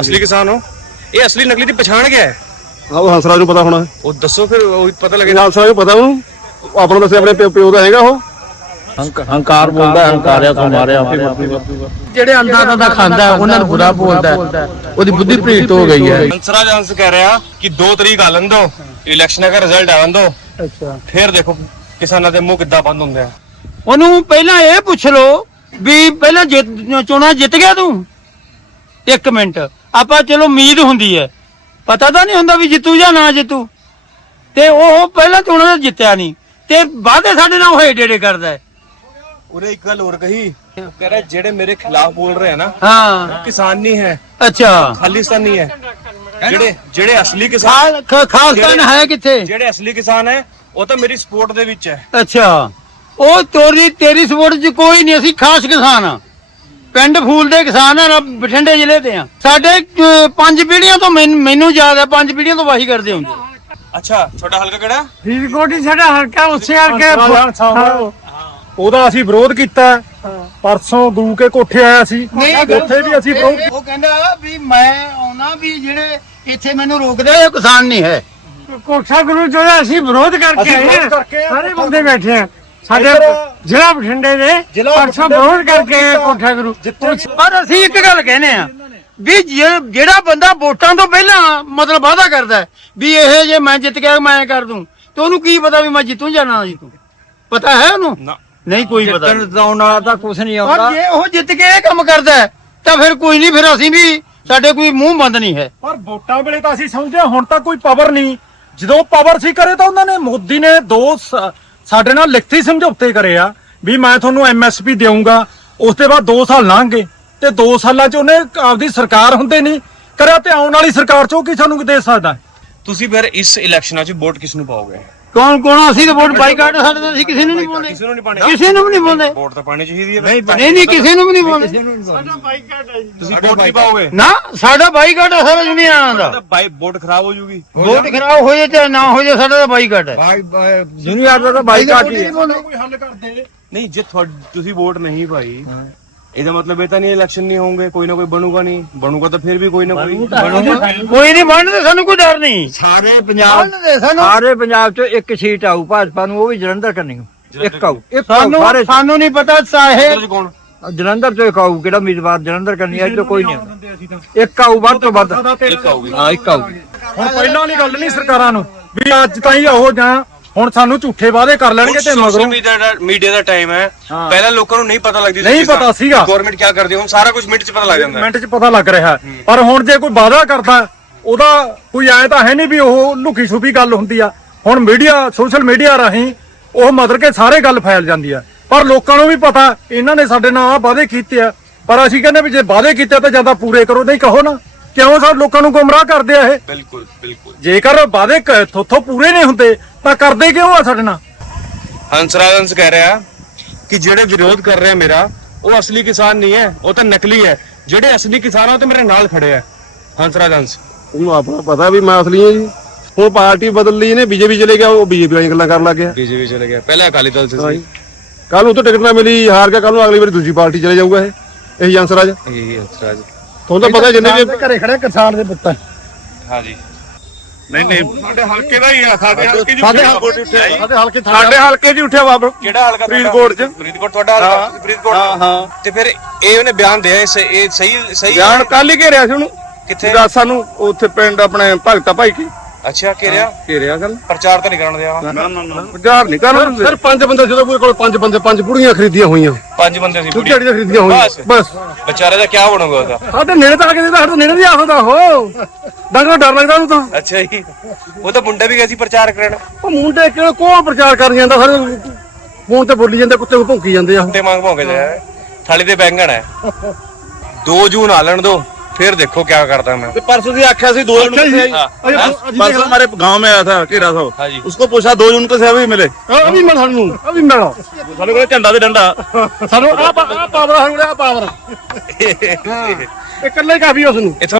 ਅਸਲੀ ਕਿਸਾਨ ਹੋ ਇਹ ਅਸਲੀ ਨਕਲੀ ਦੀ ਪਛਾਣ ਗਿਆ ਹੈ ਆਹ ਉਹ ਹੰਸਰਾਜ ਨੂੰ ਪਤਾ ਹੋਣਾ ਉਹ ਦੱਸੋ ਫਿਰ ਉਹ ਪਤਾ ਲੱਗੇ ਹੰਸਰਾਜ ਨੂੰ ਪਤਾ ਉਹਨੂੰ ਆਪਣਾ ਦੱਸੇ ਆਪਣੇ ਪਿਓ ਦਾ ਹੈਗਾ ਉਹ ਹੰਕਾਰ ਬੋਲਦਾ ਹੰਕਾਰਿਆ ਤੋਂ ਮਾਰਿਆ ਜਿਹੜੇ ਅੰਦਾ ਦਾ ਦਾ ਖਾਂਦਾ ਉਹਨਾਂ ਨੂੰ ਬੁਰਾ ਬੋਲਦਾ ਉਹਦੀ ਬੁੱਧੀ ਭ੍ਰਿਸ਼ਟ ਹੋ ਗਈ ਹੈ ਹੰਸਰਾਜ ਹੰਸ ਕਹਿ ਰਿਹਾ ਕਿ ਦੋ ਤਰੀਕ ਆ ਲੰਦੋ ਇਲੈਕਸ਼ਨ ਦਾ ਰਿਜ਼ਲਟ ਆ ਲੰਦੋ ਅੱਛਾ ਫਿਰ ਦੇਖੋ ਕਿਸਾਨਾਂ ਦੇ ਮੂੰਹ ਕਿੱਦਾਂ ਬੰਦ ਹੁੰਦੇ ਆ ਉਹਨੂੰ ਪਹਿਲਾਂ ਇਹ ਪੁੱਛ ਲੋ ਵੀ ਪਹਿਲਾਂ ਜਿੱਤ ਚੋਣਾ ਜਿੱਤ ਗਿਆ ਤੂੰ ਇੱਕ ਮਿੰਟ ਆਪਾਂ ਚਲੋ ਉਮੀਦ ਹੁੰਦੀ ਹੈ ਪਤਾ ਤਾਂ ਨਹੀਂ ਹੁੰਦਾ ਵੀ ਜਿੱਤੂ ਜਾਂ ਨਾ ਜਿੱਤੂ ਤੇ ਉਹ ਪਹਿਲਾਂ ਤੋਂ ਉਹਨਾਂ ਦਾ ਜਿੱਤਿਆ ਨਹੀਂ ਤੇ ਬਾਅਦੇ ਸਾਡੇ ਨਾਲ ਹੋਏ ਡੇੜੇ ਕਰਦਾ ਉਰੇ ਇੱਕ ਗੱਲ ਹੋਰ ਕਹੀ ਕਹਿੰਦਾ ਜਿਹੜੇ ਮੇਰੇ ਖਿਲਾਫ ਬੋਲ ਰਹੇ ਹਨ ਹਾਂ ਕਿਸਾਨ ਨਹੀਂ ਹੈ ਅੱਛਾ ਖਾਲਿਸਤਾਨ ਨਹੀਂ ਹੈ ਜਿਹੜੇ ਜਿਹੜੇ ਅਸਲੀ ਕਿਸਾਨ ਖਾਲਿਸਤਾਨ ਹੈ ਕਿੱਥੇ ਜਿਹੜੇ ਅਸਲੀ ਕਿਸਾਨ ਹੈ ਉਹ ਤਾਂ ਮੇਰੀ ਸਪੋਰਟ ਦੇ ਵਿੱਚ ਹੈ ਅੱਛਾ ਉਹ ਤੇਰੀ ਤੇਰੀ ਸਪੋਰਟ 'ਚ ਕੋਈ ਨਹੀਂ ਅਸੀਂ ਖਾਸ ਕਿਸਾਨ ਆ ਪਿੰਡ ਫੂਲ ਦੇ ਕਿਸਾਨ ਆ ਬਠਿੰਡੇ ਜ਼ਿਲ੍ਹੇ ਦੇ ਆ ਸਾਡੇ ਪੰਜ ਪੀੜੀਆਂ ਤੋਂ ਮੈਨੂੰ ਯਾਦ ਆ ਪੰਜ ਪੀੜੀਆਂ ਤੋਂ ਵਾਹੀ ਕਰਦੇ ਹੁੰਦੇ ਅੱਛਾ ਛੋਟਾ ਹਲਕਾ ਕਿਹੜਾ ਕੋਟੀ ਸਾਡਾ ਹਲਕਾ ਉੱਥੇ ਹਲਕੇ ਉਹਦਾ ਅਸੀਂ ਵਿਰੋਧ ਕੀਤਾ ਪਰਸੋਂ ਗੁਰੂ ਕੇ ਕੋਠੇ ਆਇਆ ਸੀ ਉੱਥੇ ਵੀ ਅਸੀਂ ਉਹ ਕਹਿੰਦਾ ਵੀ ਮੈਂ ਆਉਣਾ ਵੀ ਜਿਹੜੇ ਇੱਥੇ ਮੈਨੂੰ ਰੋਕਦੇ ਆ ਕਿਸਾਨ ਨਹੀਂ ਹੈ ਕੋਠਾ ਗੁਰੂ ਜੋ ਅਸੀਂ ਵਿਰੋਧ ਕਰਕੇ ਆਏ ਸਾਰੇ ਬੰਦੇ ਬੈਠੇ ਆ ਸਾਡੇ ਜ਼ਿਲ੍ਹਾ ਬਠਿੰਡੇ ਦੇ ਪਰਸਾ ਬਰੋੜ ਕਰਕੇ ਕੋਠਾ ਗੁਰੂ ਪਰ ਅਸੀਂ ਇੱਕ ਗੱਲ ਕਹਿੰਦੇ ਆ ਵੀ ਜਿਹੜਾ ਬੰਦਾ ਵੋਟਾਂ ਤੋਂ ਪਹਿਲਾਂ ਮਤਲਬ ਵਾਦਾ ਕਰਦਾ ਵੀ ਇਹ ਜੇ ਮੈਂ ਜਿੱਤ ਗਿਆ ਮੈਂ ਕਰ ਦੂੰ ਤੇ ਉਹਨੂੰ ਕੀ ਪਤਾ ਵੀ ਮੈਂ ਜਿੱਤੂ ਜਾਂ ਨਾ ਜਿੱਤੂ ਪਤਾ ਹੈ ਉਹਨੂੰ ਨਹੀਂ ਕੋਈ ਪਤਾ ਜਿੱਤਣ ਦੌਣ ਵਾਲਾ ਤਾਂ ਕੁਝ ਨਹੀਂ ਆਉਂਦਾ ਪਰ ਜੇ ਉਹ ਜਿੱਤ ਕੇ ਇਹ ਕੰਮ ਕਰਦਾ ਤਾਂ ਫਿਰ ਕੋਈ ਨਹੀਂ ਫਿਰ ਅਸੀਂ ਵੀ ਸਾਡੇ ਕੋਈ ਮੂੰਹ ਬੰਦ ਨਹੀਂ ਹੈ ਪਰ ਵੋਟਾਂ ਵੇਲੇ ਤਾਂ ਅਸੀਂ ਸਮਝਿਆ ਹੁਣ ਤਾਂ ਕੋਈ ਪਾਵਰ ਨਹੀਂ ਜਦੋਂ ਪਾਵਰ ਸੀ ਕਰੇ ਤਾਂ ਉਹਨਾਂ ਨੇ ਮੋਦੀ ਨੇ ਦੋ ਸਾਡੇ ਨਾਲ ਲਿਖਤੀ ਸਮਝੌਤੇ ਕਰੇ ਆ ਵੀ ਮੈਂ ਤੁਹਾਨੂੰ ਐਮਐਸਪੀ ਦੇਵਾਂਗਾ ਉਸ ਤੇ ਬਾਅਦ 2 ਸਾਲ ਲਾਂਗੇ ਤੇ 2 ਸਾਲਾਂ 'ਚ ਉਹਨੇ ਆਪਦੀ ਸਰਕਾਰ ਹੁੰਦੇ ਨਹੀਂ ਕਰਿਆ ਤੇ ਆਉਣ ਵਾਲੀ ਸਰਕਾਰ 'ਚੋਂ ਕੀ ਸਾਨੂੰ ਦੇ ਸਕਦਾ ਤੁਸੀਂ ਫਿਰ ਇਸ ਇਲੈਕਸ਼ਨਾਂ 'ਚ ਵੋਟ ਕਿਸ ਨੂੰ ਪਾਓਗੇ ਕੌਣ ਕੌਣ ਅਸੀਂ ਤਾਂ ਵੋਟ ਬਾਈਕਾਟ ਸਾਡੇ ਤਾਂ ਅਸੀਂ ਕਿਸੇ ਨੂੰ ਨਹੀਂ ਪਾਉਂਦੇ ਕਿਸੇ ਨੂੰ ਨਹੀਂ ਪਾਉਂਦੇ ਕਿਸੇ ਨੂੰ ਨਹੀਂ ਪਾਉਂਦੇ ਵੋਟ ਤਾਂ ਪਾਣੀ ਚਾਹੀਦੀ ਹੈ ਨਹੀਂ ਨਹੀਂ ਨਹੀਂ ਕਿਸੇ ਨੂੰ ਵੀ ਨਹੀਂ ਪਾਉਂਦੇ ਸਾਡਾ ਬਾਈਕਾਟ ਹੈ ਜੀ ਤੁਸੀਂ ਵੋਟ ਨਹੀਂ ਪਾਓਗੇ ਨਾ ਸਾਡਾ ਬਾਈਕਾਟ ਹੈ ਨਹੀਂ ਜੁਨੀਆਂ ਦਾ ਬਾਈ ਵੋਟ ਖਰਾਬ ਹੋ ਜੂਗੀ ਵੋਟ ਖਰਾਬ ਹੋ ਜੇ ਤੇ ਨਾ ਹੋ ਜੇ ਸਾਡਾ ਤਾਂ ਬਾਈਕਾਟ ਹੈ ਬਾਈ ਜੁਨੀਆਂ ਦਾ ਤਾਂ ਬਾਈਕਾਟ ਹੀ ਹੈ ਕੋਈ ਹੱਲ ਕਰ ਦੇ ਨਹੀਂ ਜੇ ਤੁਸੀਂ ਵੋਟ ਨਹੀਂ ਭਾਈ ਇਹਦਾ ਮਤਲਬ ਇਹ ਤਾਂ ਨਹੀਂ ਇਲੈਕਸ਼ਨ ਨਹੀਂ ਹੋਣਗੇ ਕੋਈ ਨਾ ਕੋਈ ਬਣੂਗਾ ਨਹੀਂ ਬਣੂਗਾ ਤਾਂ ਫਿਰ ਵੀ ਕੋਈ ਨਾ ਕੋਈ ਕੋਈ ਨਹੀਂ ਬਣਦੇ ਸਾਨੂੰ ਕੋਈ ਡਰ ਨਹੀਂ ਸਾਰੇ ਪੰਜਾਬ ਸਾਰੇ ਪੰਜਾਬ ਚ ਇੱਕ ਸੀਟ ਆਊ ਭਾਜਪਾ ਨੂੰ ਉਹ ਵੀ ਜਲੰਧਰ ਕਰਨੀ ਇੱਕ ਆਊ ਸਾਨੂੰ ਸਾਨੂੰ ਨਹੀਂ ਪਤਾ ਸਾਹੇ ਜਲੰਧਰ ਚ ਆਊ ਕਿਹੜਾ ਉਮੀਦਵਾਰ ਜਲੰਧਰ ਕਰਨੀ ਅੱਜ ਤੇ ਕੋਈ ਨਹੀਂ ਇੱਕ ਆਊ ਵੱਧ ਤੋਂ ਵੱਧ ਇੱਕ ਆਊ ਹਾਂ ਇੱਕ ਆਊ ਹੁਣ ਪਹਿਲਾਂ ਵਾਲੀ ਗੱਲ ਨਹੀਂ ਸਰਕਾਰਾਂ ਨੂੰ ਵੀ ਅੱਜ ਤਾਂ ਹੀ ਉਹ ਜਾਂ ਹੁਣ ਸਾਨੂੰ ਝੂਠੇ ਵਾਅਦੇ ਕਰ ਲੈਣਗੇ ਤੇ ਮਗਰੋਂ ਸੋਸ਼ਲ ਮੀਡੀਆ ਦਾ ਟਾਈਮ ਹੈ ਪਹਿਲਾਂ ਲੋਕਾਂ ਨੂੰ ਨਹੀਂ ਪਤਾ ਲੱਗਦੀ ਸੀ ਨਹੀਂ ਪਤਾ ਸੀਗਾ ਗਵਰਨਮੈਂਟ ਕੀ ਕਰਦੀ ਹੁਣ ਸਾਰਾ ਕੁਝ ਮਿੰਟ ਚ ਪਤਾ ਲੱਗ ਜਾਂਦਾ ਹੈ ਮਿੰਟ ਚ ਪਤਾ ਲੱਗ ਰਿਹਾ ਪਰ ਹੁਣ ਜੇ ਕੋਈ ਵਾਅਦਾ ਕਰਦਾ ਉਹਦਾ ਕੋਈ ਐ ਤਾਂ ਹੈ ਨਹੀਂ ਵੀ ਉਹ ਲੁਕੀ ਛੁਪੀ ਗੱਲ ਹੁੰਦੀ ਆ ਹੁਣ ਮੀਡੀਆ ਸੋਸ਼ਲ ਮੀਡੀਆ ਰਾਹੀਂ ਉਹ ਮਦਰ ਕੇ ਸਾਰੇ ਗੱਲ ਫੈਲ ਜਾਂਦੀ ਆ ਪਰ ਲੋਕਾਂ ਨੂੰ ਵੀ ਪਤਾ ਇਹਨਾਂ ਨੇ ਸਾਡੇ ਨਾਲ ਆ ਵਾਅਦੇ ਕੀਤੇ ਆ ਪਰ ਅਸੀਂ ਕਹਿੰਦੇ ਵੀ ਜੇ ਵਾਅਦੇ ਕੀਤੇ ਤਾਂ ਜਾਂਦਾ ਪੂਰੇ ਕਰੋ ਨਹੀਂ ਕਹੋ ਨਾ ਕਿਉਂ ਸਾਡੇ ਲੋਕਾਂ ਨੂੰ ਗੁੰਮਰਾਹ ਕਰਦੇ ਆ ਇਹ ਬਿਲਕੁਲ ਬਿਲਕੁਲ ਜੇਕਰ ਵਾਅਦੇ ਥੋਥੋ ਪੂਰੇ ਨਹੀਂ ਹੁੰਦੇ ਤਾਂ ਕਰਦੇ ਕਿਉਂ ਆ ਸਾਡੇ ਨਾਲ ਹੰਸਰਾਜਨਸ ਕਹਿ ਰਿਹਾ ਕਿ ਜਿਹੜੇ ਵਿਰੋਧ ਕਰ ਰਿਹਾ ਮੇਰਾ ਉਹ ਅਸਲੀ ਕਿਸਾਨ ਨਹੀਂ ਹੈ ਉਹ ਤਾਂ ਨਕਲੀ ਹੈ ਜਿਹੜੇ ਅਸਲੀ ਕਿਸਾਨ ਆ ਤੇ ਮੇਰੇ ਨਾਲ ਖੜੇ ਆ ਹੰਸਰਾਜਨਸ ਉਹਨੂੰ ਆਪਣਾ ਪਤਾ ਵੀ ਮੈਂ ਅਸਲੀ ਹਾਂ ਜੀ ਉਹ ਪਾਰਟੀ ਬਦਲ ਲਈ ਨੇ ਬੀਜੇਪੀ ਚਲੇ ਗਿਆ ਉਹ ਬੀਜੇਪੀ ਨਾਲ ਗੱਲਾਂ ਕਰਨ ਲੱਗਿਆ ਗਿਆ ਬੀਜੇਪੀ ਚਲੇ ਗਿਆ ਪਹਿਲਾਂ ਅਕਾਲੀ ਦਲ ਸੀ ਜੀ ਕੱਲ ਨੂੰ ਤਾਂ ਟਿਕਟ ਨਾ ਮਿਲੀ ਹਾਰ ਗਿਆ ਕੱਲ ਨੂੰ ਅਗਲੀ ਵਾਰੀ ਦੂਜੀ ਪਾਰਟੀ ਚਲੇ ਜਾਊਗਾ ਇਹ ਇਹ ਹੰਸਰਾਜ ਇਹ ਹੰਸਰਾਜ ਤੁਹਾਨੂੰ ਤਾਂ ਪਤਾ ਜਿੰਨੇ ਵੀ ਘਰੇ ਖੜੇ ਕਿਸਾਨ ਦੇ ਪੁੱਤ ਹਾਂ ਜੀ ਨਹੀਂ ਨਹੀਂ ਸਾਡੇ ਹਲਕੇ ਦਾ ਹੀ ਆ ਸਾਡੇ ਹਲਕੇ ਜੀ ਸਾਡੇ ਹਲਕੇ ਦੀ ਉੱਠਿਆ ਸਾਡੇ ਹਲਕੇ ਸਾਡੇ ਹਲਕੇ ਜੀ ਉੱਠਿਆ ਬਾਬਰ ਕਿਹੜਾ ਹਲਕਾ ਫਰੀਦਕੋਟ ਚ ਫਰੀਦਕੋਟ ਤੁਹਾਡਾ ਹਲਕਾ ਫਰੀਦਕੋਟ ਹਾਂ ਹਾਂ ਤੇ ਫਿਰ ਇਹ ਉਹਨੇ ਬਿਆਨ ਦਿਆ ਇਸ ਇਹ ਸਹੀ ਸਹੀ ਬਿਆਨ ਕੱਲ ਹੀ ਘੇਰਿਆ ਸੀ ਉਹਨੂੰ ਕਿੱਥੇ ਦਾਸਾਂ ਨੂੰ ਉੱਥੇ ਪਿੰਡ ਆਪਣੇ ਭਗਤਾ ਭਾਈ ਕੀ ਅੱਛਾ ਕਿਰਿਆ ਕਿਰਿਆ ਗੱਲ ਪ੍ਰਚਾਰ ਤਾਂ ਨਹੀਂ ਕਰਨ ਦੇ ਨਾ ਨਾ ਨਾ ਪ੍ਰਚਾਰ ਨਹੀਂ ਕਰਨ ਦਿੰਦੇ ਸਿਰ ਪੰਜ ਬੰਦੇ ਜਦੋਂ ਕੋਈ ਕੋਲ ਪੰਜ ਬੰਦੇ ਪੰਜ ਬੁੜੀਆਂ ਖਰੀਦੀਆਂ ਹੋਈਆਂ ਪੰਜ ਬੰਦੇ ਸੀ ਬੁੜੀਆਂ ਖਰੀਦੀਆਂ ਹੋਈਆਂ ਬਸ ਵਿਚਾਰੇ ਦਾ ਕੀ ਬਣੂਗਾ ਉਹਦਾ ਤੇ ਨੇੜੇ ਤਾਂ ਆ ਕੇ ਦੇਦਾ ਸਾਡੇ ਨੇੜੇ ਨਹੀਂ ਆਉਂਦਾ ਹੋ ਡੰਗਾ ਡਰ ਲੱਗਦਾ ਉਹ ਤਾਂ ਅੱਛਾ ਜੀ ਉਹ ਤਾਂ ਮੁੰਡੇ ਵੀ ਗਏ ਸੀ ਪ੍ਰਚਾਰ ਕਰਨ ਉਹ ਮੁੰਡੇ ਕਿਹੜਾ ਕੋ ਪ੍ਰਚਾਰ ਕਰ ਜਾਂਦਾ ਸਰ ਫੋਨ ਤੇ ਬੋਲੀ ਜਾਂਦੇ ਕੁੱਤੇ ਨੂੰ ਭੌਂਕੀ ਜਾਂਦੇ ਆ ਤੇ ਮੰਗ ਭੌਂਕੇ ਜਾ ਥਾਲੀ ਦੇ ਬੈਂਗਣ ਹੈ 2 ਜੂਨ ਆ ਲੈਣ ਦੋ ਫਿਰ ਦੇਖੋ ਕੀ ਕਰਦਾ ਮੈਂ ਤੇ ਪਰਸੋਂ ਦੀ ਆਖਿਆ ਸੀ ਦੋ ਜੂਨ ਨੂੰ ਹਾਂ ਅਸੀਂ ਮਾਰੇ گاؤں ਮੇ ਆਇਆ ਥਾ ਕੇਰਾ ਸਾਹਿਬ ਉਸਕੋ ਪੁੱਛਾ ਦੋ ਜੂਨ ਕੋ ਸਾਹਿਬ ਵੀ ਮਿਲੇ ਅਭੀ ਮਿਲ ਸਾਨੂੰ ਅਭੀ ਮਿਲ ਸਾਡੇ ਕੋਲੇ ਝੰਡਾ ਤੇ ਡੰਡਾ ਸਾਨੂੰ ਆ ਪਾਵਰ ਹੁਣ ਆ ਪਾਵਰ ਇਹ ਇਕੱਲੇ ਕਾਫੀ ਉਸ ਨੂੰ